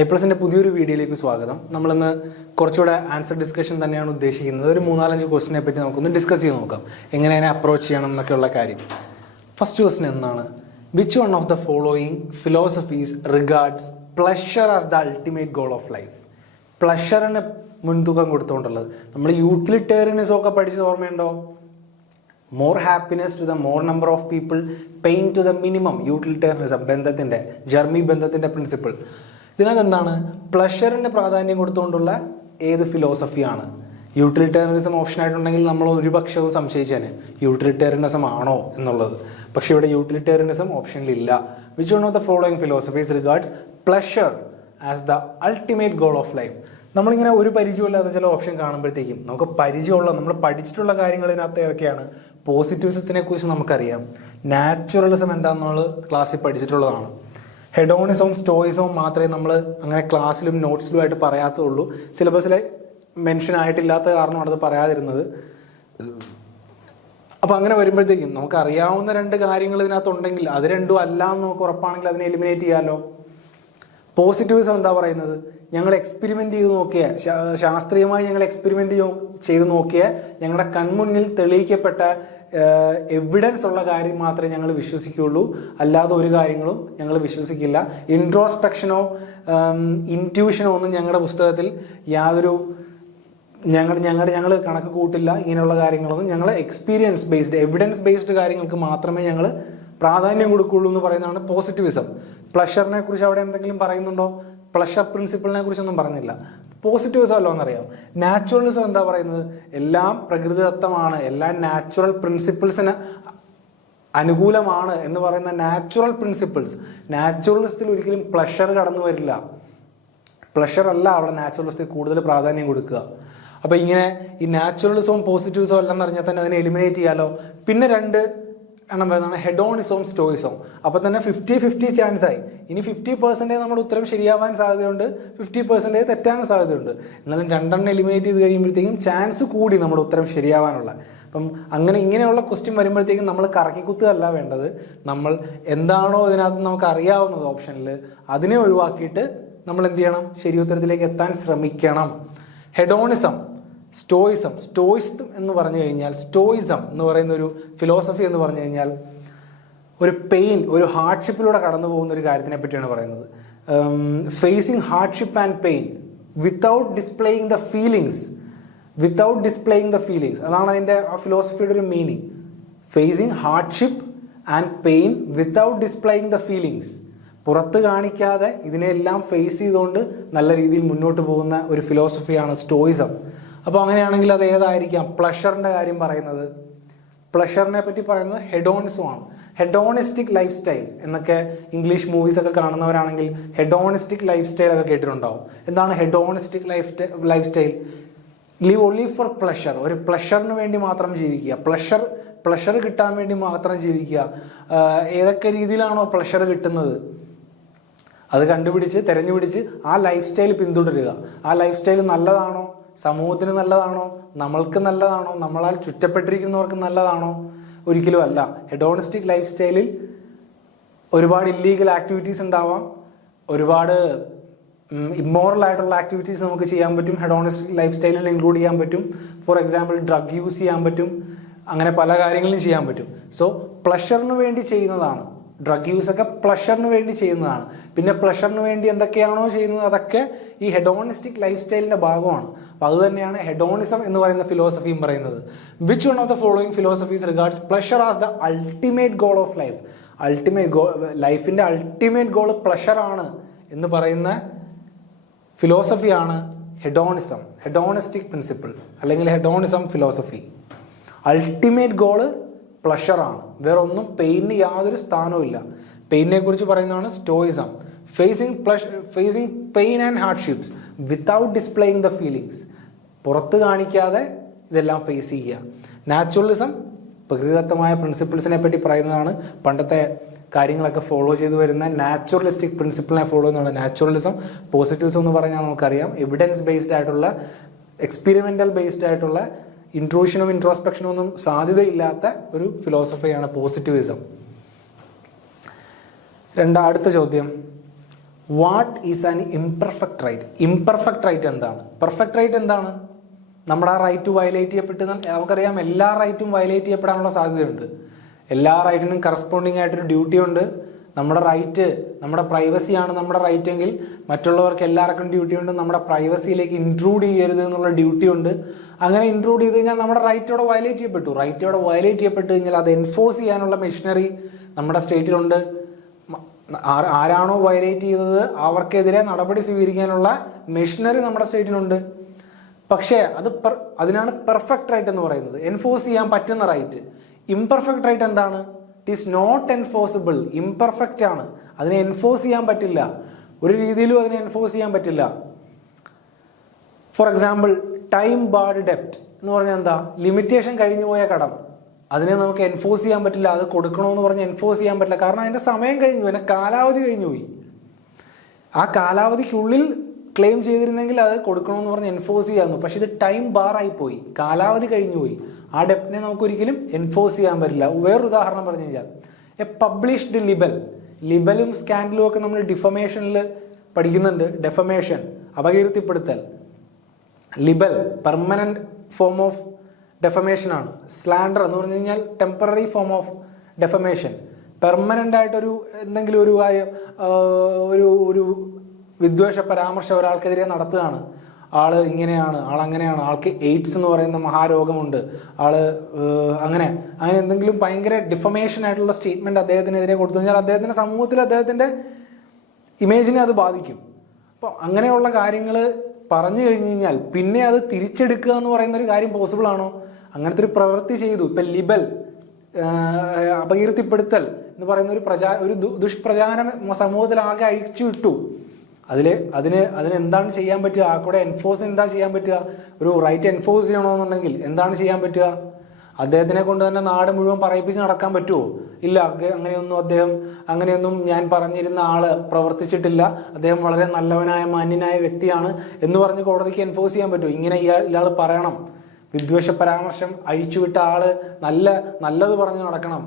ഐപ്ലസിൻ്റെ പുതിയൊരു വീഡിയോയിലേക്ക് സ്വാഗതം. നമ്മളിന്ന് കുറച്ചുകൂടെ ആൻസർ ഡിസ്കഷൻ തന്നെയാണ് ഉദ്ദേശിക്കുന്നത്. ഒരു 3-4 ക്വസ്റ്റിനെ പറ്റി നമുക്കൊന്ന് ഡിസ്കസ് ചെയ്ത് നോക്കാം, എങ്ങനെ അതിനെ അപ്രോച്ച് ചെയ്യണം എന്നൊക്കെയുള്ള കാര്യം. ഫസ്റ്റ് ക്വസ്റ്റ്യൻ എന്താണ്? Which one of the following philosophies regards pleasure as the ultimate goal of life? പ്ലഷറിന് മുൻതൂക്കം കൊടുത്തുകൊണ്ടുള്ളത്. നമ്മൾ യൂട്ടിലിറ്റേറിയനിസം ഒക്കെ പഠിച്ചത് ഓർമ്മയുണ്ടോ? More happiness to the more number of people, pain to the minimum. Utilitarianism ബന്ധത്തിൻ്റെ, ജർമ്മി ബന്ധത്തിൻ്റെ പ്രിൻസിപ്പിൾ. ഇതിനകത്ത് എന്താണ്? പ്ലഷറിന് പ്രാധാന്യം കൊടുത്തുകൊണ്ടുള്ള ഏത് ഫിലോസഫിയാണ്? യൂട്ടിലിറ്റേറിയനിസം ഓപ്ഷൻ ആയിട്ടുണ്ടെങ്കിൽ നമ്മൾ ഒരുപക്ഷെ അത് സംശയിച്ചേനെ, യൂട്ടിലിറ്റേറിയനിസം ആണോ എന്നുള്ളത്. പക്ഷെ ഇവിടെ യൂട്ടിലിറ്റേറിയനിസം ഓപ്ഷനിലില്ല. Which one of the following philosophies regards pleasure as the ultimate goal of life? നമ്മളിങ്ങനെ ഒരു പരിചയമില്ലാത്ത ചില ഓപ്ഷൻ കാണുമ്പോഴത്തേക്കും നമുക്ക് പരിചയമുള്ള, നമ്മൾ പഠിച്ചിട്ടുള്ള കാര്യങ്ങൾ ഇതിനകത്ത് ഏതൊക്കെയാണ്? പോസിറ്റിവിസത്തിനെ കുറിച്ച് നമുക്കറിയാം. നാച്ചുറലിസം എന്താണെന്നുള്ളത് ക്ലാസ്സിൽ പഠിച്ചിട്ടുള്ളതാണ്. ഹെഡോണിസവും സ്റ്റോയിസവും മാത്രമേ നമ്മൾ അങ്ങനെ ക്ലാസ്സിലും നോട്ട്സിലുമായിട്ട് പറയാത്തുള്ളൂ. സിലബസിലെ മെൻഷൻ ആയിട്ടില്ലാത്ത കാരണമാണ് അത് പറയാതിരുന്നത്. അപ്പം അങ്ങനെ വരുമ്പോഴത്തേക്കും നമുക്ക് അറിയാവുന്ന 2 കാര്യങ്ങൾ ഇതിനകത്തുണ്ടെങ്കിൽ അത് രണ്ടും അല്ല എന്ന് നമുക്ക് ഉറപ്പാണെങ്കിൽ അതിനെ എലിമിനേറ്റ് ചെയ്യാമല്ലോ. പോസിറ്റിവിസം എന്താ പറയുന്നത്? ഞങ്ങൾ എക്സ്പെരിമെൻ്റ് ചെയ്ത് നോക്കിയ, ശാസ്ത്രീയമായി ഞങ്ങൾ എക്സ്പെരിമെൻ്റ് ചെയ്ത് നോക്കിയ, ഞങ്ങളുടെ കൺമുന്നിൽ തെളിയിക്കപ്പെട്ട എവിഡൻസ് ഉള്ള കാര്യം മാത്രമേ ഞങ്ങൾ വിശ്വസിക്കുകയുള്ളൂ, അല്ലാതെ ഒരു കാര്യങ്ങളും ഞങ്ങൾ വിശ്വസിക്കില്ല. ഇൻട്രോസ്പെക്ഷനോ ഇൻറ്റ്യൂഷനോ ഒന്നും ഞങ്ങളുടെ പുസ്തകത്തിൽ യാതൊരു ഞങ്ങൾ കണക്ക് കൂട്ടില്ല. ഇങ്ങനെയുള്ള കാര്യങ്ങളൊന്നും ഞങ്ങൾ എക്സ്പീരിയൻസ് ബേസ്ഡ്, എവിഡൻസ് ബേസ്ഡ് കാര്യങ്ങൾക്ക് മാത്രമേ ഞങ്ങൾ പ്രാധാന്യം കൊടുക്കുകയുള്ളൂ എന്ന് പറയുന്നതാണ് പോസിറ്റിവിസം. പ്ലഷറിനെ കുറിച്ച് അവിടെ എന്തെങ്കിലും പറയുന്നുണ്ടോ? പ്ലഷർ പ്രിൻസിപ്പിളിനെ കുറിച്ചൊന്നും പറഞ്ഞില്ല. പോസിറ്റിവിസം അല്ലോ എന്നറിയാം. നാച്ചുറലിസം എന്താ പറയുന്നത്? എല്ലാം പ്രകൃതിദത്തമാണ്, എല്ലാം നാച്ചുറൽ പ്രിൻസിപ്പിൾസിന് അനുകൂലമാണ് എന്ന് പറയുന്ന നാച്ചുറൽ പ്രിൻസിപ്പിൾസ്. നാച്ചുറലിസത്തിൽ ഒരിക്കലും പ്ലഷർ കടന്നു വരില്ല. പ്ലഷർ അല്ല അവിടെ നാച്ചുറലിസത്തിൽ കൂടുതൽ പ്രാധാന്യം കൊടുക്കുക. അപ്പം ഇങ്ങനെ ഈ നാച്ചുറലിസവും പോസിറ്റിവിസവും എല്ലാം അറിഞ്ഞാൽ തന്നെ അതിനെ എലിമിനേറ്റ് ചെയ്യാലോ. പിന്നെ 2 എണ്ണം വരുന്നതാണ് ഹെഡോണിസവും സ്റ്റോയിസവും. അപ്പം തന്നെ 50-50 ചാൻസ് ആയി. ഇനി 50% നമ്മുടെ ഉത്തരം ശരിയാവാൻ സാധ്യതയുണ്ട്, 50% തെറ്റാൻ സാധ്യതയുണ്ട്. എന്നാലും 2 എണ്ണം എലിമിനേറ്റ് ചെയ്ത് കഴിയുമ്പോഴത്തേക്കും ചാൻസ് കൂടി നമ്മുടെ ഉത്തരം ശരിയാവാനുള്ള. അപ്പം അങ്ങനെ ഇങ്ങനെയുള്ള ക്വസ്റ്റ്യൻ വരുമ്പോഴത്തേക്കും നമ്മൾ കറക്കിക്കുത്തുകയല്ല വേണ്ടത്. നമ്മൾ എന്താണോ ഇതിനകത്ത് നമുക്ക് അറിയാവുന്നത് ഓപ്ഷനിൽ, അതിനെ ഒഴിവാക്കിയിട്ട് നമ്മൾ എന്ത് ചെയ്യണം? ശരി ഉത്തരത്തിലേക്ക് എത്താൻ ശ്രമിക്കണം. Hedonism, stoicism. സ്റ്റോയിസം എന്ന് പറഞ്ഞു കഴിഞ്ഞാൽ, സ്റ്റോയിസം എന്ന് പറയുന്ന ഒരു ഫിലോസഫി എന്ന് പറഞ്ഞു കഴിഞ്ഞാൽ ഒരു പെയിൻ, ഒരു ഹാർഡ്ഷിപ്പിലൂടെ കടന്നു പോകുന്ന ഒരു കാര്യത്തിനെ പറ്റിയാണ് പറയുന്നത്. Facing hardship and pain without displaying the feelings. Without displaying the feelings, അതാണ് അതിൻ്റെ ആ ഫിലോസഫിയുടെ ഒരു meaning. Facing hardship and pain without displaying the feelings. പുറത്ത് കാണിക്കാതെ ഇതിനെല്ലാം ഫേസ് ചെയ്തുകൊണ്ട് നല്ല രീതിയിൽ മുന്നോട്ട് പോകുന്ന ഒരു ഫിലോസഫിയാണ് സ്റ്റോയിസം. അപ്പോൾ അങ്ങനെയാണെങ്കിൽ അത് ഏതായിരിക്കാം? പ്ലഷറിൻ്റെ കാര്യം പറയുന്നത്, പ്ലഷറിനെ പറ്റി പറയുന്നത് ഹെഡോണിസമാണ്. ഹെഡോണിസ്റ്റിക് ലൈഫ് സ്റ്റൈൽ എന്നൊക്കെ ഇംഗ്ലീഷ് മൂവീസൊക്കെ കാണുന്നവരാണെങ്കിൽ ഹെഡോണിസ്റ്റിക് ലൈഫ് സ്റ്റൈൽ ഒക്കെ കേട്ടിട്ടുണ്ടാവും. എന്താണ് hedonistic life style? Live only four pleasure. ഒരു പ്ലഷറിന് വേണ്ടി മാത്രം ജീവിക്കുക, പ്ലഷർ കിട്ടാൻ വേണ്ടി മാത്രം ജീവിക്കുക. ഏതൊക്കെ രീതിയിലാണോ പ്ലഷർ കിട്ടുന്നത് അത് കണ്ടുപിടിച്ച് തിരഞ്ഞുപിടിച്ച് ആ ലൈഫ് സ്റ്റൈൽ പിന്തുടരുക. ആ ലൈഫ് സ്റ്റൈൽ നല്ലതാണോ? സമൂഹത്തിന് നല്ലതാണോ? നമ്മൾക്ക് നല്ലതാണോ? നമ്മളാൽ ചുറ്റപ്പെട്ടിരിക്കുന്നവർക്ക് നല്ലതാണോ? ഒരിക്കലും അല്ല. ഹെഡോണിസ്റ്റിക് ലൈഫ് സ്റ്റൈലിൽ ഒരുപാട് ഇല്ലീഗൽ ആക്ടിവിറ്റീസ് ഉണ്ടാവാം, ഒരുപാട് ഇമ്മോറൽ ആയിട്ടുള്ള ആക്ടിവിറ്റീസ് നമുക്ക് ചെയ്യാൻ പറ്റും. ഹെഡോണിസ്റ്റിക് ലൈഫ് സ്റ്റൈലിൽ ഇൻക്ലൂഡ് ചെയ്യാൻ പറ്റും. ഫോർ എക്സാമ്പിൾ ഡ്രഗ് യൂസ് ചെയ്യാൻ പറ്റും, അങ്ങനെ പല കാര്യങ്ങളും ചെയ്യാൻ പറ്റും. സോ പ്ലഷറിന് വേണ്ടി ചെയ്യുന്നതാണ്. ഡ്രഗ് യൂസ് ഒക്കെ പ്ലഷറിന് വേണ്ടി ചെയ്യുന്നതാണ്. പിന്നെ പ്ലഷറിന് വേണ്ടി എന്തൊക്കെയാണോ ചെയ്യുന്നത് അതൊക്കെ ഈ ഹെഡോണിസ്റ്റിക് ലൈഫ് സ്റ്റൈലിന്റെ ഭാഗമാണ്. അപ്പോൾ അത് തന്നെയാണ് ഹെഡോണിസം എന്ന് പറയുന്ന ഫിലോസഫിയും പറയുന്നത്. Which one of the following philosophies regards pleasure as the ultimate goal of life? ലൈഫിന്റെ അൾട്ടിമേറ്റ് ഗോൾ പ്ലഷറാണ് എന്ന് പറയുന്ന ഫിലോസഫിയാണ് ഹെഡോണിസം, ഹെഡോണിസ്റ്റിക് പ്രിൻസിപ്പിൾ അല്ലെങ്കിൽ ഹെഡോണിസം ഫിലോസഫി. അൾട്ടിമേറ്റ് ഗോള് പ്ലഷറാണ്, വേറെ ഒന്നും. പെയിന് യാതൊരു സ്ഥാനവും ഇല്ല. പെയിനെ കുറിച്ച് പറയുന്നതാണ് stoicism. Facing pain and hardships without displaying the feelings. പുറത്ത് കാണിക്കാതെ ഇതെല്ലാം ഫേസ് ചെയ്യുക. നാച്ചുറലിസം പ്രകൃതിദത്തമായ പ്രിൻസിപ്പിൾസിനെ പറ്റി പറയുന്നതാണ്. പണ്ടത്തെ കാര്യങ്ങളൊക്കെ ഫോളോ ചെയ്തു വരുന്ന നാച്ചുറലിസ്റ്റിക് പ്രിൻസിപ്പിളിനെ ഫോളോ ചെയ്യുന്നതാണ് നാച്ചുറലിസം. പോസിറ്റിവിസം എന്ന് പറഞ്ഞാൽ നമുക്കറിയാം എവിഡൻസ് ബേസ്ഡ് ആയിട്ടുള്ള, എക്സ്പെരിമെൻ്റൽ ബേസ്ഡ് ആയിട്ടുള്ള, ഇൻട്രൂഷനും ഇൻട്രോസ്പെക്ഷനും ഒന്നും സാധ്യതയില്ലാത്ത ഒരു ഫിലോസഫിയാണ് പോസിറ്റിവിസം. അടുത്ത ചോദ്യം, what is an imperfect right? Imperfect right എന്താണ്? പെർഫെക്റ്റ് റൈറ്റ് എന്താണ്? നമ്മുടെ ആ റൈറ്റ് വയലേറ്റ് ചെയ്യപ്പെട്ട് നമുക്കറിയാം, എല്ലാ റൈറ്റും വയലേറ്റ് ചെയ്യപ്പെടാനുള്ള സാധ്യതയുണ്ട്. എല്ലാ റൈറ്റിനും കറസ്പോണ്ടിങ് ആയിട്ടൊരു ഡ്യൂട്ടി ഉണ്ട്. നമ്മുടെ റൈറ്റ്, നമ്മുടെ പ്രൈവസിയാണ് നമ്മുടെ റൈറ്റ് എങ്കിൽ മറ്റുള്ളവർക്ക് എല്ലാവർക്കും ഡ്യൂട്ടി ഉണ്ട്. നമ്മുടെ പ്രൈവസിയിലേക്ക് ഇൻട്രൂഡ് ചെയ്യരുത് എന്നുള്ള ഡ്യൂട്ടി ഉണ്ട്. അങ്ങനെ ഇൻട്രൂഡ് ചെയ്ത് കഴിഞ്ഞാൽ നമ്മുടെ റൈറ്റോടെ വയലേറ്റ് ചെയ്യപ്പെട്ടു. റൈറ്റോടെ വയലേറ്റ് ചെയ്യപ്പെട്ട് കഴിഞ്ഞാൽ അത് എൻഫോഴ്സ് ചെയ്യാനുള്ള മെഷീനറി നമ്മുടെ സ്റ്റേറ്റിലുണ്ട്. ആരാണോ വയലേറ്റ് ചെയ്തത് അവർക്കെതിരെ നടപടി സ്വീകരിക്കാനുള്ള മെഷീനറി നമ്മുടെ സ്റ്റേറ്റിലുണ്ട്. പക്ഷേ അതിനാണ് പെർഫെക്റ്റ് റൈറ്റ് എന്ന് പറയുന്നത്, എൻഫോഴ്സ് ചെയ്യാൻ പറ്റുന്ന റൈറ്റ്. ഇംപെർഫെക്റ്റ് റൈറ്റ് എന്താണ്? It is not enforceable. Imperfect ആണ്, അതിനെ എൻഫോഴ്സ് ചെയ്യാൻ പറ്റില്ല. ഒരു രീതിയിലും അതിനെ എൻഫോഴ്സ് ചെയ്യാൻ പറ്റില്ല. ഫോർ എക്സാമ്പിൾ, ടൈം ബാർഡ് ഡെപ്റ്റ് എന്ന് പറഞ്ഞാൽ എന്താ? ലിമിറ്റേഷൻ കഴിഞ്ഞു പോയ കടം. അതിനെ നമുക്ക് എൻഫോഴ്സ് ചെയ്യാൻ പറ്റില്ല. അത് കൊടുക്കണമെന്ന് പറഞ്ഞ് എൻഫോഴ്സ് ചെയ്യാൻ പറ്റില്ല. കാരണം അതിന്റെ സമയം കഴിഞ്ഞു, അതിന്റെ കാലാവധി കഴിഞ്ഞു പോയി. ആ കാലാവധിക്കുള്ളിൽ ക്ലെയിം ചെയ്തിരുന്നെങ്കിൽ അത് കൊടുക്കണമെന്ന് പറഞ്ഞ് എൻഫോഴ്സ് ചെയ്യാമെന്നു. പക്ഷെ ഇത് ടൈം ബാർ ആയി പോയി, കാലാവധി കഴിഞ്ഞു പോയി. ആ ഡെപ്റ്റിനെ നമുക്ക് ഒരിക്കലും എൻഫോഴ്സ് ചെയ്യാൻ പറ്റില്ല. വേറൊരു ഉദാഹരണം പറഞ്ഞു കഴിഞ്ഞാൽ, എ പബ്ലിഷ്ഡ് ലിബൽ. ലിബലും സ്കാൻഡലും ഒക്കെ നമ്മൾ ഡിഫമേഷനിൽ പഠിക്കുന്നുണ്ട്. ഡെഫമേഷൻ, അപകീർത്തിപ്പെടുത്തൽ. Libel permanent form of defamation ആണ്. സ്ലാൻഡർ എന്ന് പറഞ്ഞു കഴിഞ്ഞാൽ temporary form of defamation. Permanent ആയിട്ടൊരു എന്തെങ്കിലും ഒരു കാര്യം, ഒരു വിദ്വേഷ പരാമർശം ഒരാൾക്കെതിരെ നടത്തുകയാണ്. ആള് ഇങ്ങനെയാണ്, ആളങ്ങനെയാണ്, ആൾക്ക് എയ്ഡ്സ് എന്ന് പറയുന്ന മഹാരോഗമുണ്ട്, അങ്ങനെ എന്തെങ്കിലും ഭയങ്കര ഡിഫമേഷൻ ആയിട്ടുള്ള സ്റ്റേറ്റ്മെന്റ് അദ്ദേഹത്തിനെതിരെ കൊടുത്തു കഴിഞ്ഞാൽ അദ്ദേഹത്തിന്റെ സമൂഹത്തിൽ അദ്ദേഹത്തിന്റെ ഇമേജിനെ അത് ബാധിക്കും. അപ്പോൾ അങ്ങനെയുള്ള കാര്യങ്ങൾ പറഞ്ഞു കഴിഞ്ഞു കഴിഞ്ഞാൽ പിന്നെ അത് തിരിച്ചെടുക്കുക എന്ന് പറയുന്ന ഒരു കാര്യം പോസിബിൾ ആണോ? അങ്ങനത്തെ ഒരു പ്രവൃത്തി ചെയ്തു. ഇപ്പം ലിബൽ, അപകീർത്തിപ്പെടുത്തൽ എന്ന് പറയുന്ന ഒരു ദുഷ്പ്രചാരം സമൂഹത്തിൽ ആകെ അഴിച്ചു വിട്ടു. അതിനെന്താണ് ചെയ്യാൻ പറ്റുക? ആ കൂടെ എൻഫോഴ്സ് എന്താ ചെയ്യാൻ പറ്റുക? ഒരു റൈറ്റ് എൻഫോഴ്സ് ചെയ്യണമെന്നുണ്ടെങ്കിൽ എന്താണ് ചെയ്യാൻ പറ്റുക? അദ്ദേഹത്തിനെ കൊണ്ട് തന്നെ നാട് മുഴുവൻ പറയിപ്പിച്ച് നടക്കാൻ പറ്റുമോ? ഇല്ല. അങ്ങനെയൊന്നും ഞാൻ പറഞ്ഞിരുന്ന ആള് പ്രവർത്തിച്ചിട്ടില്ല, അദ്ദേഹം വളരെ നല്ലവനായ മാന്യനായ വ്യക്തിയാണ് എന്ന് പറഞ്ഞ് കോടതിക്ക് എൻഫോഴ്സ് ചെയ്യാൻ പറ്റുമോ? ഇങ്ങനെ ഇയാൾ പറയണം, വിദ്വേഷ പരാമർശം അഴിച്ചുവിട്ട ആള് നല്ലത് പറഞ്ഞു നടക്കണം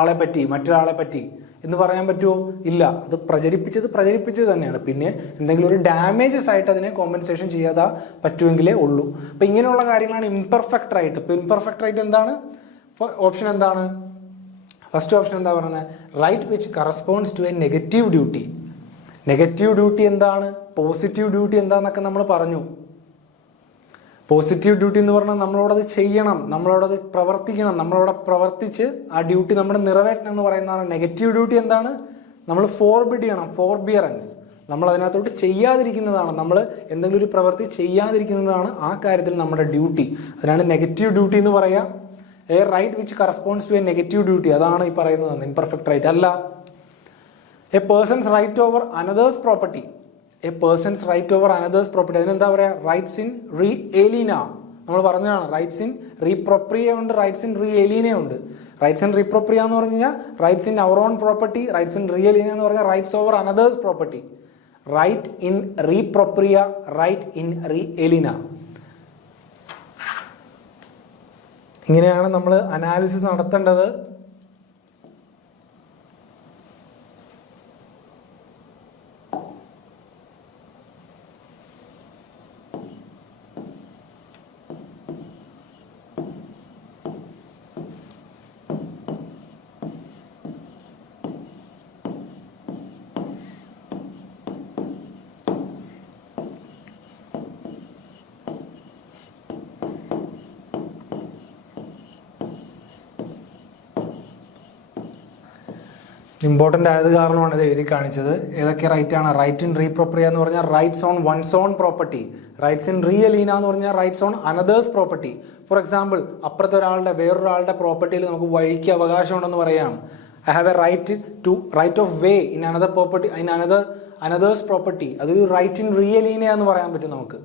ആളെ പറ്റി, മറ്റൊരാളെ പറ്റി എന്ന് പറയാൻ പറ്റുമോ? ഇല്ല. അത് പ്രചരിപ്പിച്ചത് തന്നെയാണ്. പിന്നെ എന്തെങ്കിലും ഒരു ഡാമേജസ് ആയിട്ട് അതിനെ കോമ്പൻസേഷൻ ചെയ്യാതെ പറ്റുമെങ്കിലേ ഉള്ളൂ. അപ്പൊ ഇങ്ങനെയുള്ള കാര്യങ്ങളാണ് ഇംപെർഫെക്റ്റ് റൈറ്റ്. ഇപ്പൊ ഇംപെർഫെക്റ്റ് റൈറ്റ് എന്താണ്? ഓപ്ഷൻ എന്താണ്? ഫസ്റ്റ് ഓപ്ഷൻ എന്താ പറയുന്നത്? Right which corresponds to a negative duty. Negative duty എന്താണ്, പോസിറ്റീവ് ഡ്യൂട്ടി എന്താന്നൊക്കെ നമ്മൾ പറഞ്ഞു. പോസിറ്റീവ് ഡ്യൂട്ടി എന്ന് പറഞ്ഞാൽ നമ്മളോടത് ചെയ്യണം, നമ്മളോടത് പ്രവർത്തിക്കണം, നമ്മളോട് പ്രവർത്തിച്ച് ആ ഡ്യൂട്ടി നമ്മൾ നിറവേറ്റണം എന്ന് പറയുന്നതാണ്. നെഗറ്റീവ് ഡ്യൂട്ടി എന്താണ്? നമ്മൾ ഫോർബിഡ് ചെയ്യണം, ഫോർബിയറൻസ്. നമ്മൾ അതിനകത്തോട്ട് ചെയ്യാതിരിക്കുന്നതാണ്, നമ്മൾ എന്തെങ്കിലും ഒരു പ്രവൃത്തി ചെയ്യാതിരിക്കുന്നതാണ് ആ കാര്യത്തിൽ നമ്മുടെ ഡ്യൂട്ടി. അതിനാണ് നെഗറ്റീവ് ഡ്യൂട്ടി എന്ന് പറയുക. A right which corresponds to a negative duty, അതാണ് ഈ പറയുന്നത് ഇംപെർഫെക്റ്റ് റൈറ്റ്. അല്ല, a person's right over another's property. A person's right over another's property, അതിനെന്താ പറയുക? Rights in re aliena. നമ്മൾ പറഞ്ഞതാണ് റൈറ്റ്സ് ഇൻ റീപ്രോപ്രിയ ഉണ്ട്, റൈറ്റ്സ് ഇൻ റീ ഏലീന ഉണ്ട്. റൈറ്റ്സ് ഇൻ റീപ്രോപ്രിയ എന്ന് പറഞ്ഞു കഴിഞ്ഞാൽ rights in our own property, rights in re aliena എന്ന് പറഞ്ഞാൽ rights over another's property. Right in re propria, right in re aliena. ഇങ്ങനെയാണ് നമ്മൾ അനാലിസിസ് നടത്തേണ്ടത്. ഇമ്പോർട്ടൻ്റ് ആയത് കാരണമാണ് ഇത് എഴുതി കാണിച്ചത്. ഏതൊക്കെ റൈറ്റ് ആണ്? റൈറ്റ് ഇൻ റീപ്രോപ്രിയ എന്ന് പറഞ്ഞാൽ rights on one's own property. Rights in re aliena എന്ന് പറഞ്ഞാൽ rights on another's property. For example, അപ്പുറത്തെ വേറൊരാളുടെ പ്രോപ്പർട്ടിയിൽ നമുക്ക് വഴിക്ക് അവകാശമുണ്ടെന്ന് പറയുകയാണ്. I have a right of way in another property, in another's property. അതൊരു റൈറ്റ് ഇൻ റീ ഏലീന എന്ന് പറയാൻ പറ്റും നമുക്ക്.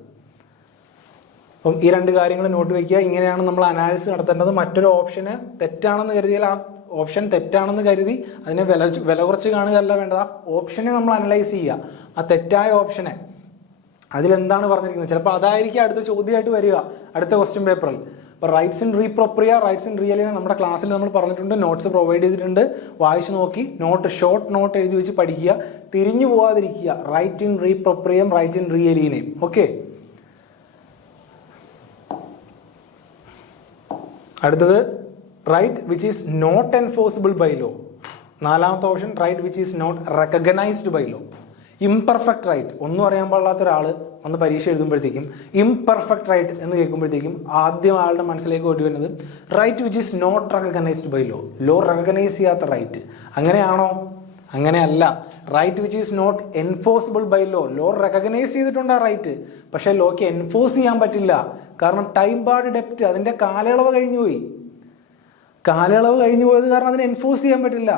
അപ്പം ഈ രണ്ട് കാര്യങ്ങൾ നോട്ട് വയ്ക്കുക. ഇങ്ങനെയാണ് നമ്മൾ അനാലിസിസ് നടത്തേണ്ടത്. മറ്റൊരു ഓപ്ഷന് തെറ്റാണെന്ന് കരുതിയാൽ ആ ഓപ്ഷൻ തെറ്റാണെന്ന് കരുതി അതിനെ വില കുറച്ച് കാണുകയല്ല വേണ്ടത്. ആ ഓപ്ഷനെ നമ്മൾ അനലൈസ് ചെയ്യുക, ആ തെറ്റായ ഓപ്ഷനെ, അതിലെന്താണ് പറഞ്ഞിരിക്കുന്നത്. ചിലപ്പോൾ അതായിരിക്കും അടുത്ത ചോദ്യമായിട്ട് വരിക അടുത്ത ക്വസ്റ്റ്യൻ പേപ്പറിൽ. അപ്പോൾ റൈറ്റ്സ് ഇൻ റീപ്രോപ്രിയ, റൈറ്റ്സ് ഇൻ റിയലിനെ നമ്മുടെ ക്ലാസ്സിൽ നമ്മൾ പറഞ്ഞിട്ടുണ്ട്, നോട്ട്സ് പ്രൊവൈഡ് ചെയ്തിട്ടുണ്ട്. വായിച്ചു നോക്കി ഷോർട്ട് നോട്ട് എഴുതി വെച്ച് പഠിക്കുക, തിരിഞ്ഞു പോവാതിരിക്കുക. Right in re propriam, right in റിയലിനെയും. ഓക്കെ, അടുത്തത് right which is not enforceable by law. നാലാമത്തെ option right which is not recognised by law. Imperfect right, ഒന്നും അറിയാൻ പാടില്ലാത്ത ഒരാൾ ഒന്ന് പരീക്ഷ എഴുതുമ്പോഴത്തേക്കും ഇംപെർഫെക്റ്റ് റൈറ്റ് എന്ന് കേൾക്കുമ്പോഴത്തേക്കും ആദ്യം ആളുടെ മനസ്സിലേക്ക് ഓടി വരുന്നത് right which is not recognised by law. Law recognise ചെയ്യാത്ത റൈറ്റ്. അങ്ങനെയാണോ? അങ്ങനെയല്ല. Right which is not enforceable by law. Law recognise ചെയ്തിട്ടുണ്ട് ആ റൈറ്റ്, പക്ഷെ ലോക്ക് എൻഫോഴ്സ് ചെയ്യാൻ പറ്റില്ല. കാരണം ടൈം ബാർഡ് ഡെപ്റ്റ്, അതിന്റെ കാലയളവ് കഴിഞ്ഞു പോയി. കാലയളവ് കഴിഞ്ഞു പോയത് കാരണം അതിനെ എൻഫോഴ്സ് ചെയ്യാൻ പറ്റില്ല.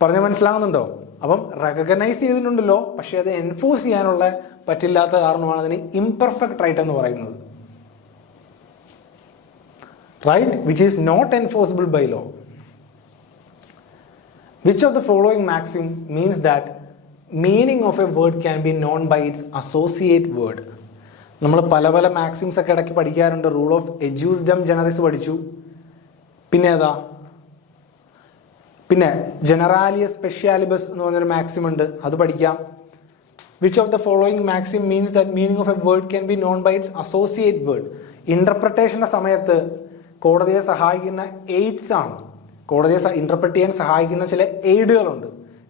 പറഞ്ഞ മനസ്സിലാകുന്നുണ്ടോ? അപ്പം റെക്കഗ്നൈസ് ചെയ്തിട്ടുണ്ടല്ലോ, പക്ഷെ അത് എൻഫോഴ്സ് ചെയ്യാനുള്ള പറ്റില്ലാത്ത കാരണമാണ് അതിന് ഇംപെർഫെക്റ്റ് റൈറ്റ് എന്ന് പറയുന്നത്. Right which is not enforceable by law. Which of the following maxim means that meaning of a word can be known by its associate word? നമ്മൾ പല പല മാക്സിംസ് ഒക്കെ ഇടയ്ക്ക് പഠിക്കാറുണ്ട്. റൂൾ ഓഫ് എജ്യൂസ്ഡം ജനറിസ് പഠിച്ചു. പിന്നെ ഏതാ? പിന്നെ ജനറാലിയസ് സ്പെഷ്യാലിബസ് എന്ന് പറഞ്ഞൊരു മാക്സിം ഉണ്ട്, അത് പഠിക്കാം. Which of the following maxim means that meaning of a word can be known by its associate word. ഇന്റർപ്രിട്ടേഷന്റെ സമയത്ത് കോടതിയെ സഹായിക്കുന്ന എയ്ഡ്സ് ആണ്. കോടതിയെ ഇന്റർപ്രറ്റ് ചെയ്യാൻ സഹായിക്കുന്ന ചില എയ്ഡുകളുണ്ട്.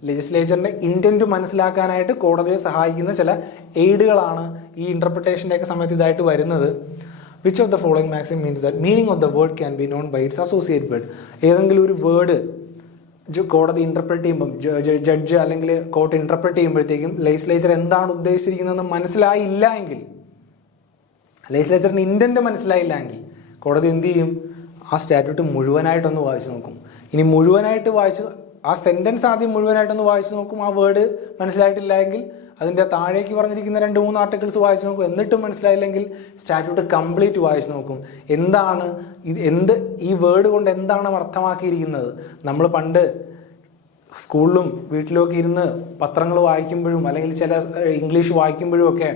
ലെജിസ്ലേച്ചറിന്റെ ഇന്റന്റ് മനസ്സിലാക്കാനായിട്ട് കോടതിയെ സഹായിക്കുന്ന ചില എയ്ഡുകളാണ് ഈ ഇന്റർപ്രിട്ടേഷന്റെ ഒക്കെ സമയത്ത് ഇതായിട്ട് വരുന്നത്. Which of the following maxim means that meaning of the word can be known by its associate word. ഏതെങ്കിലും ഒരു വേർഡ് കോടതി ഇന്റർപ്രറ്റ് ചെയ്യുമ്പം, ജഡ്ജ് അല്ലെങ്കിൽ കോർട്ട് ഇന്റർപ്രറ്റ് ചെയ്യുമ്പോഴത്തേക്കും ലെജിസ്ലേച്ചർ എന്താണ് ഉദ്ദേശിച്ചിരിക്കുന്നതെന്ന് മനസ്സിലായില്ല എങ്കിൽ, ലെജിസ്ലേച്ചറിന്റെ ഇന്റന്റ് മനസ്സിലായില്ല എങ്കിൽ കോടതി എന്ത് ചെയ്യും? ആ സ്റ്റാറ്റ്യൂട്ട് മുഴുവനായിട്ടൊന്ന് വായിച്ചു നോക്കും. ഇനി മുഴുവനായിട്ട് വായിച്ച് ആ സെന്റൻസ് ആദ്യം മുഴുവനായിട്ടൊന്ന് വായിച്ചു നോക്കും. ആ വേർഡ് മനസ്സിലായിട്ടില്ല എങ്കിൽ അതിൻ്റെ താഴേക്ക് പറഞ്ഞിരിക്കുന്ന 2-3 ആർട്ടിക്കിൾസ് വായിച്ചു നോക്കും. എന്നിട്ടും മനസ്സിലായില്ലെങ്കിൽ സ്റ്റാറ്റ്യൂട്ട് കംപ്ലീറ്റ് വായിച്ചു നോക്കും. എന്താണ് ഈ വേർഡ് കൊണ്ട് എന്താണ് അർത്ഥമാക്കിയിരിക്കുന്നത്? നമ്മൾ പണ്ട് സ്കൂളിലും വീട്ടിലുമൊക്കെ ഇരുന്ന് പത്രങ്ങൾ വായിക്കുമ്പോഴും അല്ലെങ്കിൽ ചില ഇംഗ്ലീഷ് വായിക്കുമ്പോഴും ഒക്കെ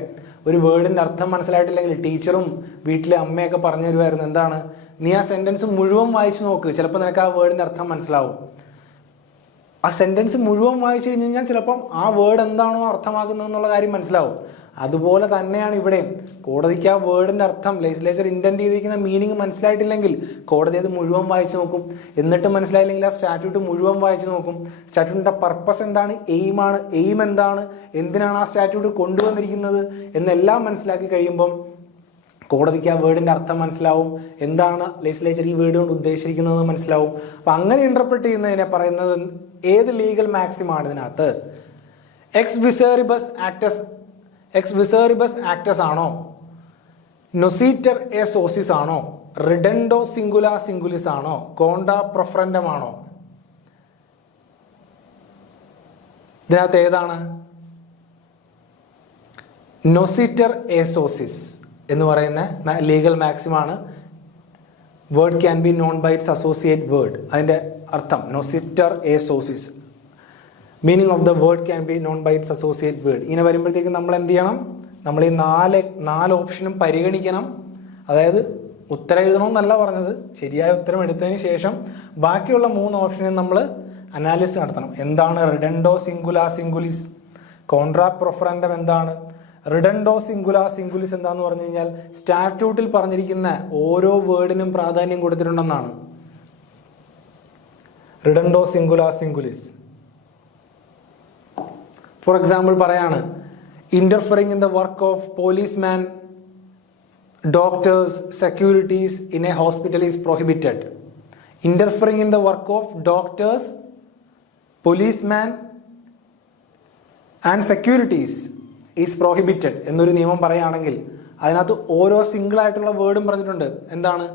ഒരു വേർഡിൻ്റെ അർത്ഥം മനസ്സിലായിട്ടില്ലെങ്കിൽ ടീച്ചറും വീട്ടിലെ അമ്മയൊക്കെ പറഞ്ഞു തരുമായിരുന്നു, എന്താണ്, നീ ആ സെന്റൻസ് മുഴുവൻ വായിച്ചു നോക്ക്, ചിലപ്പോൾ നിനക്ക് ആ വേർഡിൻ്റെ അർത്ഥം മനസ്സിലാവും. ആ സെന്റൻസ് മുഴുവൻ വായിച്ചു കഴിഞ്ഞ് കഴിഞ്ഞാൽ ചിലപ്പം ആ വേർഡ് എന്താണോ അർത്ഥമാക്കുന്നത് എന്നുള്ള കാര്യം മനസ്സിലാവും. അതുപോലെ തന്നെയാണ് ഇവിടെ. കോടതിക്ക് ആ വേർഡിന്റെ അർത്ഥം, ലെജിസ്ലേച്ചർ ഇന്റന്റ് ചെയ്തിരിക്കുന്ന മീനിങ് മനസ്സിലായിട്ടില്ലെങ്കിൽ കോടതി അത് മുഴുവൻ വായിച്ചു നോക്കും. എന്നിട്ട് മനസ്സിലായില്ലെങ്കിൽ ആ സ്റ്റാറ്റ്യൂട്ട് മുഴുവൻ വായിച്ചു നോക്കും. സ്റ്റാറ്റ്യൂട്ടിന്റെ പർപ്പസ് എന്താണ്, എയിം എന്താണ്, എന്തിനാണ് ആ സ്റ്റാറ്റ്യൂട്ട് കൊണ്ടുവന്നിരിക്കുന്നത് എന്നെല്ലാം മനസ്സിലാക്കി കഴിയുമ്പം കോടതിക്ക് ആ വേർഡിന്റെ അർത്ഥം മനസ്സിലാവും. എന്താണ് ലെജിസ്ലേച്ചർ ഈ വേർഡ് കൊണ്ട് ഉദ്ദേശിച്ചിരിക്കുന്നത് മനസ്സിലാവും. അപ്പൊ അങ്ങനെ ഇന്റർപ്രറ്റ് ചെയ്യുന്നതിനെ പറയുന്നത് ഏത് ലീഗൽ മാക്സിമാണ് ഇതിനകത്ത്? എക്സ് വിസേറിബസ് ആക്ടസ് ആണോ, നൊസീറ്റർ എ സോസിസ് ആണോ, റിഡൻഡോ സിംഗുലാ സിംഗുലിസ് ആണോ, കോണ്ട പ്രൊഫറൻഡം ആണോ? ഇതിനകത്ത് ഏതാണ്? നൊസീറ്റർ എ സോസിസ് എന്ന് പറയുന്ന ലീഗൽ മാക്സിമാണ്. Word can be known by its associate word. അതിന്റെ അർത്ഥം noscitur a sociis. Meaning of the word can be known by its associate word. ഇങ്ങനെ വരുമ്പോഴത്തേക്കും നമ്മൾ എന്ത് ചെയ്യണം? നമ്മൾ ഈ നാല് ഓപ്ഷനും പരിഗണിക്കണം. അതായത് ഉത്തരം എഴുതണമെന്നല്ല പറഞ്ഞത്, ശരിയായ ഉത്തരം എടുത്തതിന് ശേഷം ബാക്കിയുള്ള 3 ഓപ്ഷനും നമ്മൾ അനാലിസിസ് നടത്തണം. എന്താണ് റിഡൻഡോ സിംഗുലാ സിംഗുലിസ്? കോൺട്രാ പ്രൊഫറൻഡം എന്താണ്? റിഡൻഡോ സിംഗുലാ സിംഗുലിസ് എന്താന്ന് പറഞ്ഞു കഴിഞ്ഞാൽ സ്റ്റാറ്റ്യൂട്ടിൽ പറഞ്ഞിരിക്കുന്ന ഓരോ വേർഡിനും പ്രാധാന്യം കൊടുത്തിട്ടുണ്ടെന്നാണ്. റിഡൻഡോ സിംഗുലാ സിംഗുലിസ്. ഫോർ എക്സാമ്പിൾ പറയാണ്, interfering in the work of policeman, doctors, securities in A hospital is prohibited. Interfering in the work of doctors, policeman and securities is prohibited എന്നൊരു നിയമം പറയുകയാണെങ്കിൽ അതിനകത്ത് ഓരോ സിംഗിൾ ആയിട്ടുള്ള വേർഡും പറഞ്ഞിട്ടുണ്ട്. എന്താണ്?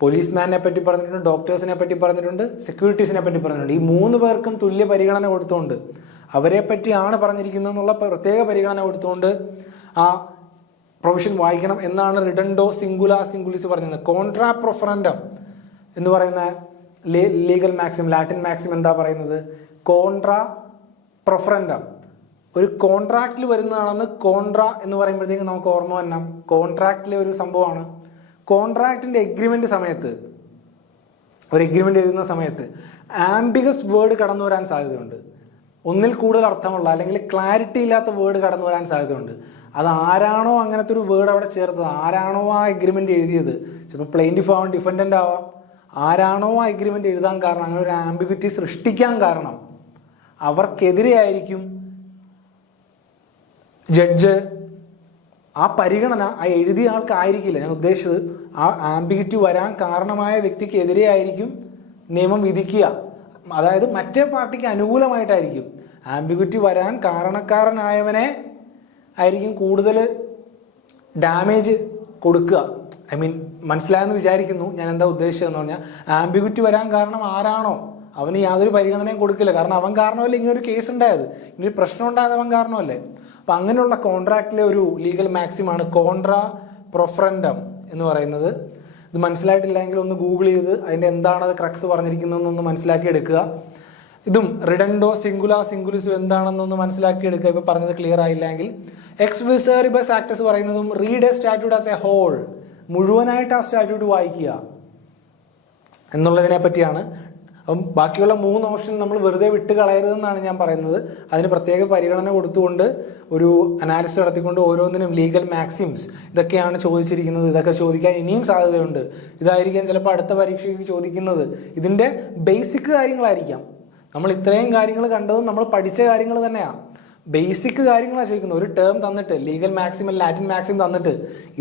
പോലീസ്മാനെ പറ്റി പറഞ്ഞിട്ടുണ്ട്, ഡോക്ടേഴ്സിനെ പറ്റി പറഞ്ഞിട്ടുണ്ട്, സെക്യൂരിറ്റീസിനെ പറ്റി പറഞ്ഞിട്ടുണ്ട്. ഈ 3 പേർക്കും തുല്യ പരിഗണന കൊടുത്തുകൊണ്ട്, അവരെ പറ്റിയാണ് പറഞ്ഞിരിക്കുന്നത് എന്നുള്ള പ്രത്യേക പരിഗണന കൊടുത്തുകൊണ്ട് ആ പ്രൊവിഷൻ വായിക്കണം എന്നാണ് റിഡൻഡോ സിംഗുലാ സിംഗുലിസ് പറഞ്ഞത്. കോൺട്രാ പ്രൊഫറൻഡം എന്ന് പറയുന്ന ലീഗൽ മാക്സിം, ലാറ്റിൻ മാക്സിം എന്താ പറയുന്നത്? കോൺട്രാ പ്രൊഫറൻഡം. ഒരു കോൺട്രാക്റ്റിൽ വരുന്നതാണെന്ന് കോൺട്രാ എന്ന് പറയുമ്പോഴത്തേക്കും നമുക്ക് ഓർമ്മ വരണം. കോൺട്രാക്റ്റിലെ ഒരു സംഭവമാണ്. കോൺട്രാക്റ്റിൻ്റെ എഗ്രിമെൻ്റ് സമയത്ത്, ഒരു എഗ്രിമെൻ്റ് എഴുതുന്ന സമയത്ത് ആംബിഗസ് വേർഡ് കടന്നു വരാൻ സാധ്യതയുണ്ട്. ഒന്നിൽ കൂടുതൽ അർത്ഥമുള്ള അല്ലെങ്കിൽ ക്ലാരിറ്റി ഇല്ലാത്ത വേർഡ് കടന്നു വരാൻ സാധ്യതയുണ്ട്. അത് ആരാണോ അങ്ങനത്തെ ഒരു വേർഡ് അവിടെ ചേർത്തത്, ആരാണോ ആ എഗ്രിമെൻ്റ് എഴുതിയത്, ചിലപ്പോൾ പ്ലെയിൻറ്റിഫ് ആവാം, ഡിഫൻഡൻ്റ് ആവാം, ആരാണോ ആ എഗ്രിമെൻ്റ് എഴുതാൻ കാരണം, അങ്ങനെ ഒരു ആംബിഗ്വിറ്റി സൃഷ്ടിക്കാൻ കാരണം അവർക്കെതിരെ ആയിരിക്കും ജഡ്ജ് ആ പരിഗണന ആ എഴുതിയ ആൾക്കായിരിക്കില്ല. ഞാൻ ഉദ്ദേശിച്ചത് ആ ആംബിഗ്വിറ്റി വരാൻ കാരണമായ വ്യക്തിക്കെതിരെ ആയിരിക്കും നിയമം വിധിക്കുക. അതായത് മറ്റേ പാർട്ടിക്ക് അനുകൂലമായിട്ടായിരിക്കും. ആംബിഗ്വിറ്റി വരാൻ കാരണക്കാരനായവനെ ആയിരിക്കും കൂടുതൽ ഡാമേജ് കൊടുക്കുക. ഐ മീൻ മനസ്സിലായെന്ന് വിചാരിക്കുന്നു ഞാൻ എന്താ ഉദ്ദേശിച്ചതെന്ന് പറഞ്ഞാൽ, ആംബിഗ്വിറ്റി വരാൻ കാരണം ആരാണോ അവന് യാതൊരു പരിഗണനയും കൊടുക്കില്ല. കാരണം അവൻ കാരണമല്ലേ ഇങ്ങനൊരു കേസ് ഉണ്ടായത്, ഇങ്ങനൊരു പ്രശ്നം ഉണ്ടായത് അവൻ കാരണമല്ലേ. അപ്പം അങ്ങനെയുള്ള കോൺട്രാക്റ്റിലെ ഒരു ലീഗൽ മാക്സിമാണ് കോൺട്രാ പ്രൊഫറൻഡം എന്ന് പറയുന്നത്. ഇത് മനസ്സിലായിട്ടില്ലെങ്കിൽ ഒന്ന് ഗൂഗിൾ ചെയ്ത് അതിൻ്റെ എന്താണ് അത് ക്രക്സ് പറഞ്ഞിരിക്കുന്നതെന്നൊന്ന് മനസ്സിലാക്കി എടുക്കുക. ഇതും റിഡൻഡോ സിംഗുലാർ സിംഗുലിസും എന്താണെന്നൊന്ന് മനസ്സിലാക്കി എടുക്കുക. ഇപ്പോൾ പറഞ്ഞത് ക്ലിയർ ആയില്ലെങ്കിൽ എക്സ് വിസേറിബസ് ആക്ടസ് പറയുന്നതും read a statute as a whole, മുഴുവനായിട്ട് ആ സ്റ്റാറ്റ്യൂട്ട് വായിക്കുക എന്നുള്ളതിനെ പറ്റിയാണ്. അപ്പം ബാക്കിയുള്ള 3 ഓപ്ഷൻ നമ്മൾ വെറുതെ വിട്ട് കളയരുതെന്നാണ് ഞാൻ പറയുന്നത്. അതിന് പ്രത്യേക പരിഗണന കൊടുത്തുകൊണ്ട് ഒരു അനാലിസിസ് നടത്തിക്കൊണ്ട് ഓരോന്നിനും ലീഗൽ മാക്സിംസ് ഇതൊക്കെയാണ് ചോദിച്ചിരിക്കുന്നത്. ഇതൊക്കെ ചോദിക്കാൻ ഇനിയും സാധ്യതയുണ്ട്. ഇതായിരിക്കാം ചിലപ്പോൾ അടുത്ത പരീക്ഷയ്ക്ക് ചോദിക്കുന്നത്. ഇതിൻ്റെ ബേസിക് കാര്യങ്ങളായിരിക്കാം. നമ്മൾ ഇത്രയും കാര്യങ്ങൾ കണ്ടതും നമ്മൾ പഠിച്ച കാര്യങ്ങൾ തന്നെയാണ്. ബേസിക് കാര്യങ്ങളാണ് ചോദിക്കുന്നത്. ഒരു ടേം തന്നിട്ട് ലീഗൽ മാക്സിം അല്ലെങ്കിൽ ലാറ്റിൻ മാക്സിം തന്നിട്ട്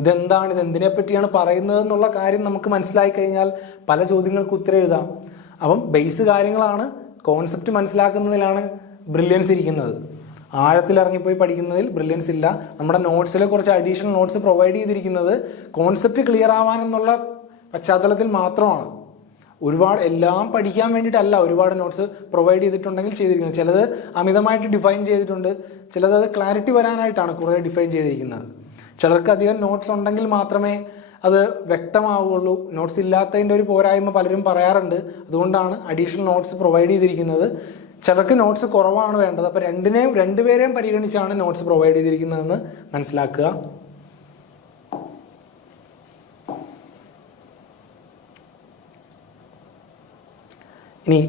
ഇതെന്താണ്, ഇത് എന്തിനെ പറ്റിയാണ് പറയുന്നത് എന്നുള്ള കാര്യം നമുക്ക് മനസ്സിലാക്കി കഴിഞ്ഞാൽ പല ചോദ്യങ്ങൾക്ക് ഉത്തരം എഴുതാം. അപ്പം ബേസ് കാര്യങ്ങളാണ്, കോൺസെപ്റ്റ് മനസ്സിലാക്കുന്നതിലാണ് ബ്രില്യൻസ് ഇരിക്കുന്നത്. ആഴത്തിലിറങ്ങിപ്പോയി പഠിക്കുന്നതിൽ ബ്രില്യൻസ് ഇല്ല. നമ്മുടെ നോട്ട്സിൽ കുറച്ച് അഡീഷണൽ നോട്ട്സ് പ്രൊവൈഡ് ചെയ്തിരിക്കുന്നത് കോൺസെപ്റ്റ് ക്ലിയർ ആവാനെന്നുള്ള പശ്ചാത്തലത്തിൽ മാത്രമാണ്. ഒരുപാട് എല്ലാം പഠിക്കാൻ വേണ്ടിയിട്ടല്ല ഒരുപാട് നോട്ട്സ് പ്രൊവൈഡ് ചെയ്തിട്ടുണ്ടെങ്കിൽ ചെയ്തിരിക്കുന്നത്. ചിലത് അമിതമായിട്ട് ഡിഫൈൻ ചെയ്തിട്ടുണ്ട്, ചിലത് അത് ക്ലാരിറ്റി വരാനായിട്ടാണ് കുറേ ഡിഫൈൻ ചെയ്തിരിക്കുന്നത്. ചിലർക്ക് അധികം നോട്ട്സ് ഉണ്ടെങ്കിൽ മാത്രമേ അത് വ്യക്തമാവുകയുള്ളൂ. നോട്ട്സ് ഇല്ലാത്തതിൻ്റെ ഒരു പോരായ്മ പലരും പറയാറുണ്ട്. അതുകൊണ്ടാണ് അഡീഷണൽ നോട്ട്സ് പ്രൊവൈഡ് ചെയ്തിരിക്കുന്നത്. ചിലർക്ക് നോട്ട്സ് കുറവാണ് വേണ്ടത്. അപ്പോൾ രണ്ടുപേരെയും പരിഗണിച്ചാണ് നോട്ട്സ് പ്രൊവൈഡ് ചെയ്തിരിക്കുന്നതെന്ന് മനസ്സിലാക്കുക. ഇനി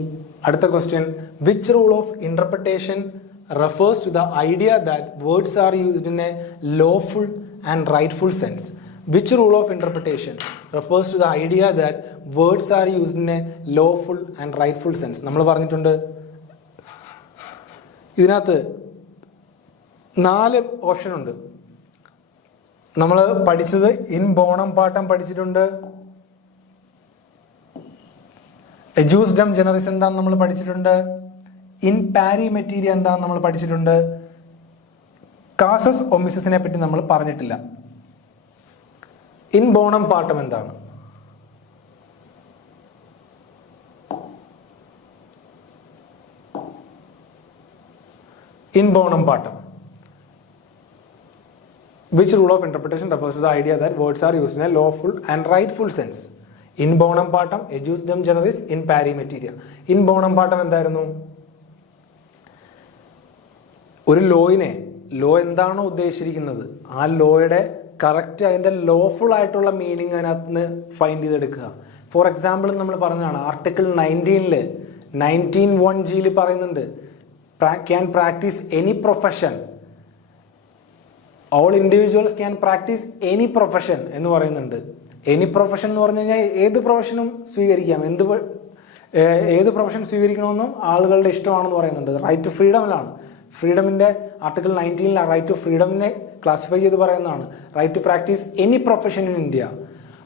അടുത്ത question, which rule of interpretation refers to the idea that words are used in a lawful and rightful sense? Which rule of interpretation refers to the idea that words are used in a lawful and rightful sense? നമ്മൾ പറഞ്ഞിട്ടുണ്ട് ഇതിനകത്ത് 4 option ഉണ്ട്. നമ്മൾ പഠിച്ചത് in bonam പാട്ടം പഠിച്ചിട്ടുണ്ട്. എജൂസ്ഡം ജനറിസ് എന്താണെന്ന് നമ്മൾ പഠിച്ചിട്ടുണ്ട്. ഇൻ പാരി മെറ്റീരിയ എന്താണെന്ന് നമ്മൾ പഠിച്ചിട്ടുണ്ട്. കാസസ് ഒമിസസിനെ പറ്റി നമ്മൾ പറഞ്ഞിട്ടില്ല. ഇൻ ബോണം പാട്ടം എന്താണ്? ഇൻ ബോണം പാട്ടം, which rule of interpretation refers to the idea that words are used in a lawful and rightful sense? In bonam partem, ejusdem ജനറിസ്, in parry മെറ്റീരിയ. In bonam പാട്ടം എന്തായിരുന്നു? ഒരു ലോ എന്താണോ ഉദ്ദേശിച്ചിരിക്കുന്നത് ആ ലോയുടെ കറക്റ്റ് അതിൻ്റെ ലോഫുൾ ആയിട്ടുള്ള മീനിങ് അതിനകത്ത് നിന്ന് ഫൈൻഡ് ചെയ്തെടുക്കുക. ഫോർ എക്സാമ്പിൾ നമ്മൾ പറഞ്ഞതാണ് ആർട്ടിക്കിൾ 19(1)(g) പറയുന്നുണ്ട്, can practice any profession, all individuals can practice any profession എന്ന് പറയുന്നുണ്ട്. എനി പ്രൊഫഷൻ എന്ന് പറഞ്ഞു കഴിഞ്ഞാൽ ഏത് പ്രൊഫഷനും സ്വീകരിക്കാം, ഏത് പ്രൊഫഷൻ സ്വീകരിക്കണമെന്നും ആളുകളുടെ ഇഷ്ടമാണെന്ന് പറയുന്നുണ്ട്. റൈറ്റ് ടു ഫ്രീഡമിലാണ്. ഫ്രീഡമിൻ്റെ ആർട്ടിക്കിൾ 19 റൈറ്റ് ടു ഫ്രീഡമിനെ ക്ലാസിഫൈ ചെയ്ത് പറയുന്നതാണ്. Right to practise any profession in India.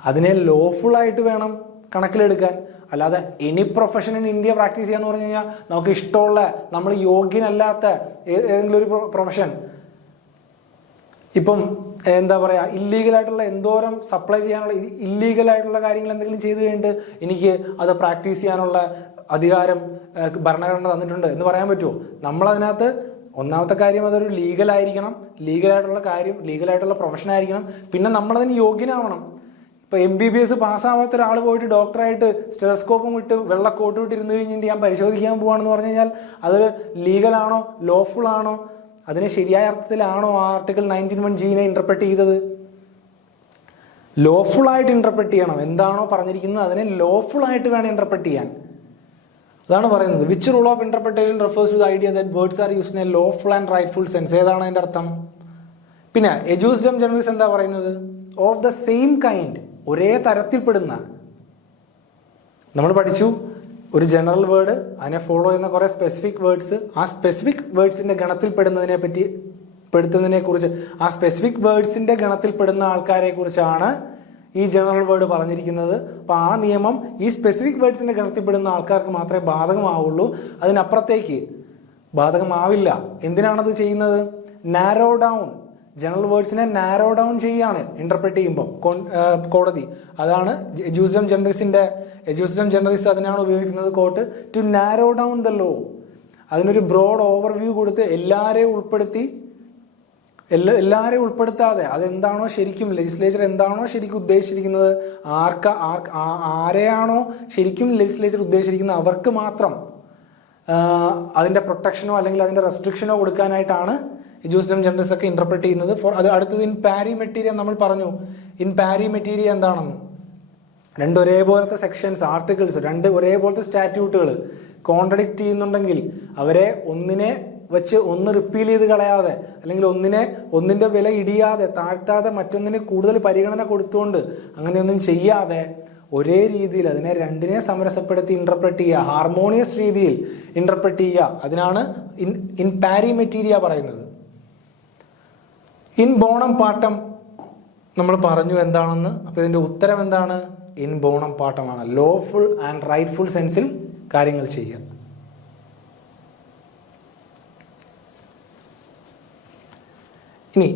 അതിനെ ലോഫുൾ ആയിട്ട് വേണം കണക്കിലെടുക്കാൻ. അല്ലാതെ any profession in India practice ചെയ്യാന്ന് പറഞ്ഞു കഴിഞ്ഞാൽ നമുക്ക് ഇഷ്ടമുള്ള, നമ്മൾ യോഗ്യനല്ലാത്ത ഏതെങ്കിലും ഒരു പ്രൊഫഷൻ, ഇപ്പം എന്താ പറയുക, ഇല്ലീഗലായിട്ടുള്ള എന്തോരം സപ്ലൈ ചെയ്യാനുള്ള ഇല്ലീഗലായിട്ടുള്ള കാര്യങ്ങൾ എന്തെങ്കിലും ചെയ്ത് കഴിഞ്ഞിട്ട് എനിക്ക് അത് പ്രാക്ടീസ് ചെയ്യാനുള്ള അധികാരം ഭരണഘടന തന്നിട്ടുണ്ട് എന്ന് പറയാൻ പറ്റുമോ? നമ്മളതിനകത്ത് ഒന്നാമത്തെ കാര്യം അതൊരു ലീഗലായിരിക്കണം, ലീഗലായിട്ടുള്ള പ്രൊഫഷൻ ആയിരിക്കണം. പിന്നെ നമ്മളതിന് യോഗ്യനാവണം. ഇപ്പോൾ MBBS പാസ്സാവാത്ത ഒരാൾ പോയിട്ട് ഡോക്ടറായിട്ട് സ്റ്റെതസ്കോപ്പും ഇട്ട് വെള്ള കോട്ട് വിട്ട് ഇരുന്ന് കഴിഞ്ഞിട്ട് ഞാൻ പരിശോധിക്കാൻ പോവാണെന്ന് പറഞ്ഞു കഴിഞ്ഞാൽ അതൊരു ലീഗലാണോ, ലോഫുൾ ആണോ, അതിനെ ശരിയായ അർത്ഥത്തിലാണോ ആർട്ടിക്കിൾ 19(1)(g) ഇന്റർപ്രറ്റ് ചെയ്തത്? ലോഫുൾ ആയിട്ട് ഇന്റർപ്രറ്റ് ചെയ്യണം. എന്താണോ പറഞ്ഞിരിക്കുന്നത് അതിനെ ലോഫുൾ ആയിട്ട് വേണം ഇന്റർപ്രറ്റ് ചെയ്യാൻ. അതാണ് പറയുന്നത്. Which rule of interpretation refers to the idea that words are used in a lawful and rightful sense. ഏതാണ് അതിന്റെ അർത്ഥം? പിന്നെ എജൂസ്ഡം ജനറലിസ് എന്താ പറയുന്നത്? ഓഫ് ദ സെയിം കൈൻഡ്, ഒരേ തരത്തിൽപ്പെടുന്ന. നമ്മൾ പഠിച്ചു ഒരു ജനറൽ വേർഡ്, അതിനെ ഫോളോ ചെയ്യുന്ന കുറെ സ്പെസിഫിക് വേർഡ്സ്, ആ സ്പെസിഫിക് വേർഡ്സിന്റെ ഗണത്തിൽ പെടുത്തുന്നതിനെ കുറിച്ച്, ആ സ്പെസിഫിക് വേർഡ്സിന്റെ ഗണത്തിൽ പെടുന്ന ആൾക്കാരെ കുറിച്ചാണ് ഈ ജനറൽ വേർഡ് പറഞ്ഞിരിക്കുന്നത്. അപ്പോൾ ആ നിയമം ഈ സ്പെസിഫിക് വേർഡ്സിന്റെ ഗണത്തിൽപ്പെടുന്ന ആൾക്കാർക്ക് മാത്രമേ ബാധകമാവുള്ളൂ, അതിനപ്പുറത്തേക്ക് ബാധകമാവില്ല. എന്തിനാണത് ചെയ്യുന്നത്? നാരോ ഡൗൺ, ജനറൽ വേർഡ്സിനെ നാരോ ഡൗൺ ചെയ്യാണ് ഇന്റർപ്രറ്റ് ചെയ്യുമ്പോൾ കോടതി. അതാണ് എജൂസ്ഡം ജനറലിസ്റ്റ് അതിനാണ് ഉപയോഗിക്കുന്നത് court, to narrow down the law. അതിനൊരു ബ്രോഡ് ഓവർവ്യൂ കൊടുത്ത് എല്ലാവരെയും ഉൾപ്പെടുത്താതെ അതെന്താണോ ശരിക്കും ലെജിസ്ലേച്ചർ എന്താണോ ശരിക്കും ഉദ്ദേശിച്ചിരിക്കുന്നത്, ആരെയാണോ ശരിക്കും ലെജിസ്ലേച്ചർ ഉദ്ദേശിച്ചിരിക്കുന്നത് അവർക്ക് മാത്രം അതിന്റെ പ്രൊട്ടക്ഷനോ അല്ലെങ്കിൽ അതിന്റെ റെസ്ട്രിക്ഷനോ കൊടുക്കാനായിട്ടാണ് എജൂസ്ഡം ജനറലിസ്റ്റ് ഒക്കെ ഇന്റർപ്രറ്റ് ചെയ്യുന്നത്. അത് അടുത്തത് ഇൻ പാരി മെറ്റീരിയ. നമ്മൾ പറഞ്ഞു ഇൻ പാരി മെറ്റീരിയ എന്താണെന്ന്. രണ്ട് ഒരേപോലത്തെ സെക്ഷൻസ്, ആർട്ടിക്കിൾസ്, രണ്ട് ഒരേപോലത്തെ സ്റ്റാറ്റ്യൂട്ടുകൾ കോൺട്രഡിക്റ്റ് ചെയ്യുന്നുണ്ടെങ്കിൽ അവരെ ഒന്നിനെ വെച്ച് ഒന്ന് റിപ്പീൽ ചെയ്ത് കളയാതെ, അല്ലെങ്കിൽ ഒന്നിന്റെ വില ഇടിയാതെ താഴ്ത്താതെ മറ്റൊന്നിന് കൂടുതൽ പരിഗണന കൊടുത്തുകൊണ്ട് അങ്ങനെയൊന്നും ചെയ്യാതെ ഒരേ രീതിയിൽ അതിനെ രണ്ടിനെ സമരസപ്പെടുത്തി ഇന്റർപ്രറ്റ് ചെയ്യുക, ഹാർമോണിയസ് രീതിയിൽ ഇന്റർപ്രറ്റ് ചെയ്യുക. അതിനാണ് ഇൻ പാരി മെറ്റീരിയ പറയുന്നത്. ഇൻ ബോണം പാട്ടം നമ്മൾ പറഞ്ഞു എന്താണെന്ന്. അപ്പൊ ഇതിന്റെ ഉത്തരം എന്താണ്? ഇൻ ബോണം പാട്ടമാണ്. ലോഫുൾ ആൻഡ് റൈറ്റ്ഫുൾ സെൻസിൽ കാര്യങ്ങൾ ചെയ്യുക. ഇനി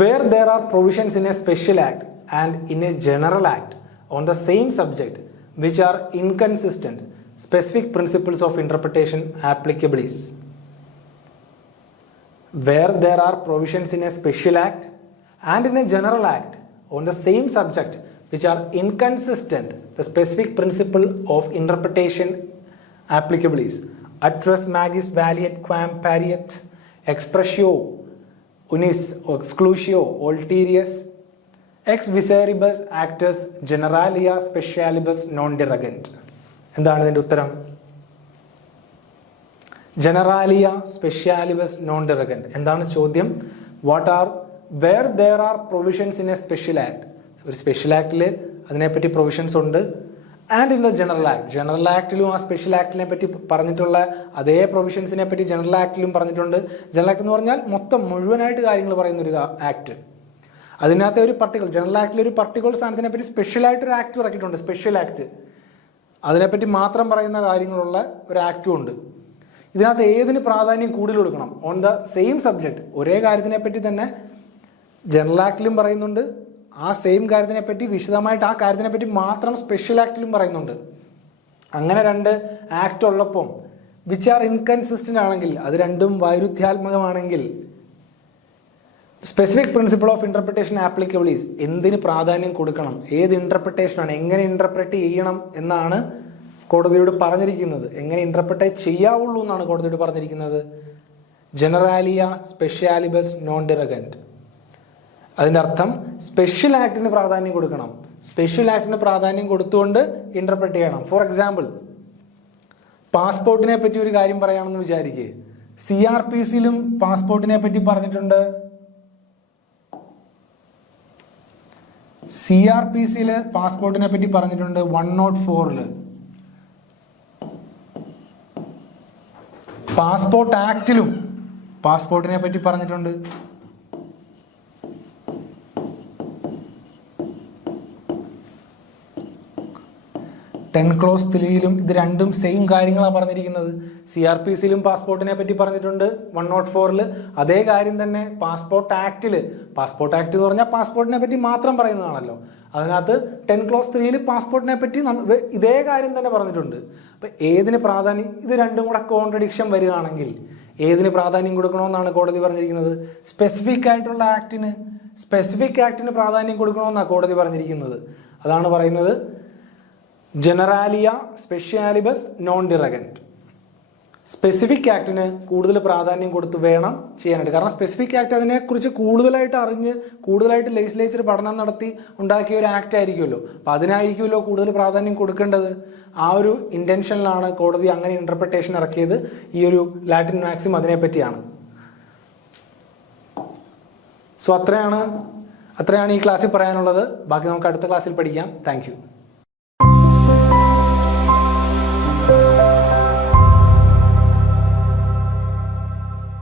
where there are provisions in a special act and in a general act on the same subject which are inconsistent, specific principles of interpretation applicable is. Where there are provisions in a special act and in a general act on the same subject which are inconsistent, the specific principle of interpretation applicable is atras magis valeat quam pariet expressio unis exclusio ulterius ex viseribus actus generalia specialibus non derogant. എന്താണ് ഇതിന്റെ ഉത്തരം? Generalia specialibus non derogant. എന്താണ് ചോദ്യം? Where there are provisions in a special act, ഒരു special ആക്ടിൽ അതിനെപ്പറ്റി provisions ഉണ്ട്, and in the general act, general ആക്ടിലും ആ സ്പെഷ്യൽ ആക്ടിനെ പറ്റി പറഞ്ഞിട്ടുള്ള അതേ പ്രൊവിഷൻസിനെ പറ്റി ജനറൽ ആക്ടിലും പറഞ്ഞിട്ടുണ്ട്. ജനറൽ ആക്ട് എന്ന് പറഞ്ഞാൽ മുഴുവനായിട്ട് കാര്യങ്ങൾ പറയുന്ന ഒരു ആക്ട്. അതിനകത്തെ ഒരു ജനറൽ ആക്ടിൽ ഒരു പർട്ടിക്കുലർ സാധനത്തിനെ പറ്റി സ്പെഷ്യൽ ആയിട്ട് ഒരു ആക്ട് ഇറക്കിയിട്ടുണ്ട്. സ്പെഷ്യൽ ആക്ട് അതിനെപ്പറ്റി മാത്രം പറയുന്ന കാര്യങ്ങളുള്ള ഒരു ആക്ടും ഉണ്ട്. ഇതിനകത്ത് ഏതിന് പ്രാധാന്യം കൂടുതൽ കൊടുക്കണം? ഓൺ ദ സെയിം സബ്ജക്ട്, ഒരേ കാര്യത്തിനെ പറ്റി തന്നെ ജനറൽ ആക്ടിലും പറയുന്നുണ്ട്, ആ സെയിം കാര്യത്തിനെ പറ്റി വിശദമായിട്ട് ആ കാര്യത്തിനെ പറ്റി മാത്രം സ്പെഷ്യൽ ആക്ടിലും പറയുന്നുണ്ട്. അങ്ങനെ രണ്ട് ആക്ട് ഉള്ളപ്പം വിച്ച് ആർ ഇൻകൺസിസ്റ്റന്റ് ആണെങ്കിൽ, അത് രണ്ടും വൈരുദ്ധ്യാത്മകമാണെങ്കിൽ, specific principle of interpretation applicable is, എന്തിന് പ്രാധാന്യം കൊടുക്കണം, ഏത് ഇന്റർപ്രിട്ടേഷനാണ്, എങ്ങനെ ഇന്റർപ്രറ്റ് ചെയ്യണം എന്നാണ് കോടതിയോട് പറഞ്ഞിരിക്കുന്നത്. എങ്ങനെ ഇന്റർപ്രറ്റേറ്റ് ചെയ്യാവുള്ളൂ എന്നാണ് കോടതിയോട് പറഞ്ഞിരിക്കുന്നത്. ജനറാലിയ സ്പെഷ്യാലിബസ് നോൺ ഡെറഗന്റ്. അതിന്റെ അർത്ഥം സ്പെഷ്യൽ ആക്ടിന് പ്രാധാന്യം കൊടുക്കണം. സ്പെഷ്യൽ ആക്ടിന് പ്രാധാന്യം കൊടുത്തുകൊണ്ട് ഇന്റർപ്രറ്റ് ചെയ്യണം. ഫോർ എക്സാമ്പിൾ, പാസ്പോർട്ടിനെ പറ്റി ഒരു കാര്യം പറയുകയാണെന്ന് വിചാരിക്കുക. CRPCയിലും പാസ്പോർട്ടിനെ പറ്റി പറഞ്ഞിട്ടുണ്ട്. CRPCയില് പാസ്പോർട്ടിനെ പറ്റി പറഞ്ഞിട്ടുണ്ട് 104. പാസ്പോർട്ട് ആക്ടിലും പാസ്പോർട്ടിനെ പറ്റി പറഞ്ഞിട്ടുണ്ട്. ക്ലോസ് 3യിലും ഇത് രണ്ടും സെയിം കാര്യങ്ങളാണ് പറഞ്ഞിരിക്കുന്നത്. CRPCയിലും പാസ്പോർട്ടിനെ പറ്റി പറഞ്ഞിട്ടുണ്ട് 104. അതേ കാര്യം തന്നെ പാസ്പോർട്ട് ആക്ട് എന്ന് പറഞ്ഞാൽ പാസ്പോർട്ടിനെ പറ്റി മാത്രം പറയുന്നതാണല്ലോ. അതിനകത്ത് ക്ലോസ് 3യിൽ പാസ്പോർട്ടിനെ പറ്റി ഇതേ കാര്യം തന്നെ പറഞ്ഞിട്ടുണ്ട്. അപ്പൊ ഏതിന് പ്രാധാന്യം, ഇത് രണ്ടും കൂടെ കോൺട്രഡിക്ഷൻ വരികയാണെങ്കിൽ ഏതിന് പ്രാധാന്യം കൊടുക്കണമെന്നാണ് കോടതി പറഞ്ഞിരിക്കുന്നത്? സ്പെസിഫിക് ആക്ടിന് പ്രാധാന്യം കൊടുക്കണമെന്നാണ് കോടതി പറഞ്ഞിരിക്കുന്നത്. അതാണ് പറയുന്നത് ജനറാലിയ സ്പെഷ്യാലിബസ് നോൺ ഡിറഗന്റ്. സ്പെസിഫിക് ആക്ടിന് കൂടുതൽ പ്രാധാന്യം കൊടുത്ത് വേണം ചെയ്യാനായിട്ട്. കാരണം സ്പെസിഫിക് ആക്ട് അതിനെക്കുറിച്ച് കൂടുതലായിട്ട് അറിഞ്ഞ് കൂടുതലായിട്ട് ലെജിസ്ലേച്ചർ പഠനം നടത്തി ഉണ്ടാക്കിയ ഒരു ആക്ട് ആയിരിക്കുമല്ലോ. അപ്പം അതിനായിരിക്കുമല്ലോ കൂടുതൽ പ്രാധാന്യം കൊടുക്കേണ്ടത്. ആ ഒരു ഇൻറ്റൻഷനിലാണ് കോടതി അങ്ങനെ ഇൻ്റർപ്രിട്ടേഷൻ ഇറക്കിയത്. ഈ ഒരു ലാറ്റിൻ മാക്സിം അതിനെപ്പറ്റിയാണ്. സോ അത്രയാണ് ഈ ക്ലാസ്സിൽ പറയാനുള്ളത്. ബാക്കി നമുക്ക് അടുത്ത ക്ലാസ്സിൽ പഠിക്കാം. താങ്ക്